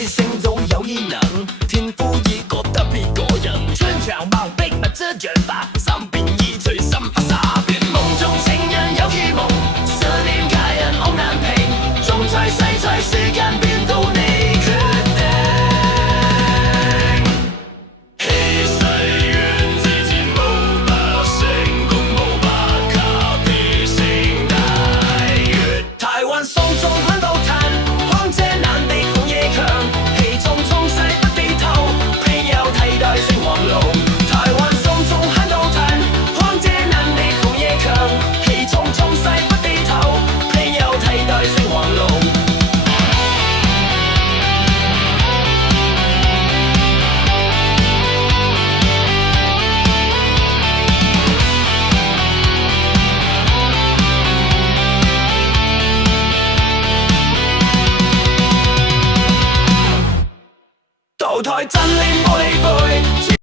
天生早有異能，天賦已覺特別過人。穿長矛逼密遮長髮，三變衣隨心發灑。夢中情人有異夢，思念家人愛難平。中在細在時間變到你決定。氣勢遠之前無不成功，無不靠地聲大粵。台灣送中很多嘆，荒者難敵紅夜強，氣衝衝勢不低頭，偏有替代性黃龍。台灣送中很多嘆，荒者難敵紅夜強，氣衝衝勢不低頭，偏有替代性黃龍。淘汰真理玻璃杯。